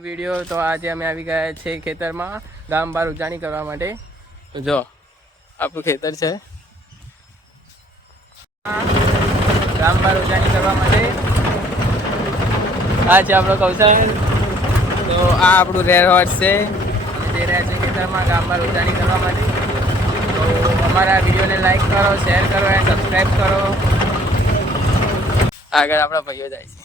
Video તો આજે અમે આવી ગયા છે ખેતરમાં ગામ બહાર ઉજાણી કરવા માટે. તો જો આપણું ખેતર છે, ગામ બહાર ઉજાણી કરવા માટે. આ છે આપણો કૌશલ. તો આ આપણું રેર હોર્સ છે, જઈ રહ્યા છે ખેતરમાં ગામ બહાર ઉજાણી કરવા માટે. તો અમારા વિડીયોને લાઈક કરો, શેર કરો અને સબસ્ક્રાઈબ કરો. આગળ આપણા ભાઈઓ જાય છે.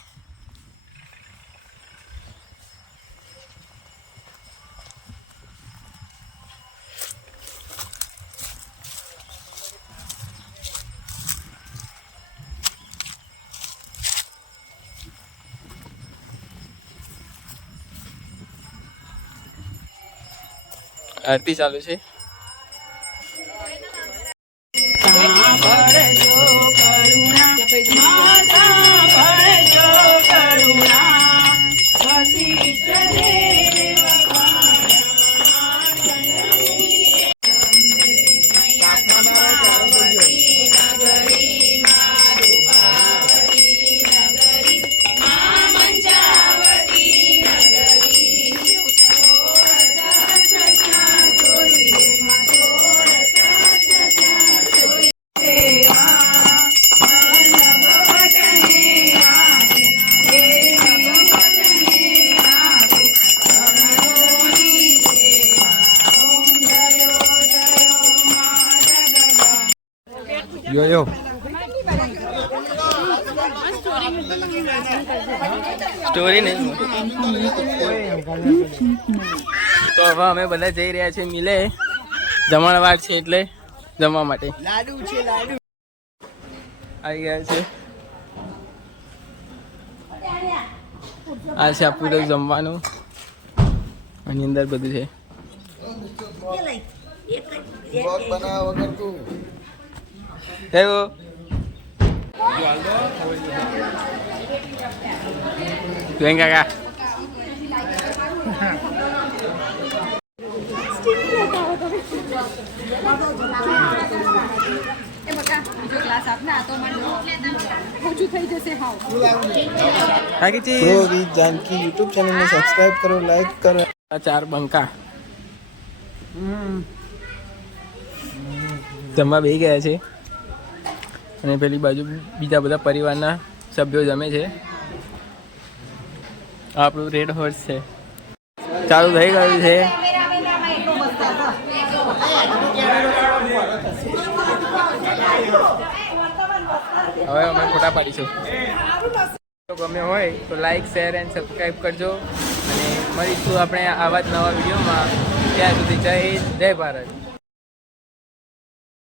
આરતી ચાલુ છે. Yo. સ્ટોરી નહીં. તો હવે અમે બધા જઈ રહ્યા છીએ મિલે. જમણવાર છે એટલે જમવા માટે લાડુ છે. લાડુ આવી ગયા છે. આ છે આપણું જમવાનું. આની અંદર બધું છે. એવું જોઈને કાકા जानकी यूट्यूब चैनल ने सब्सक्राइब करो, लाइक करो. 4 બંકા જમવા બેસી ગયા છે અને પેલી બાજુ બીજા બધા પરિવારના સભ્યો જમે છે. આપણું રેડ હોર્સ છે, ચાલુ થઈ ગયું છે. હવે અમે ફોટા પાડીશું. જો ગમે હોય તો લાઈક, શેર એન્ડ સબસ્ક્રાઈબ કરજો અને મળીશું આપણે આવા જ નવા વિડીયોમાં. ત્યાં સુધી જય હિન્દ, જય ભારત.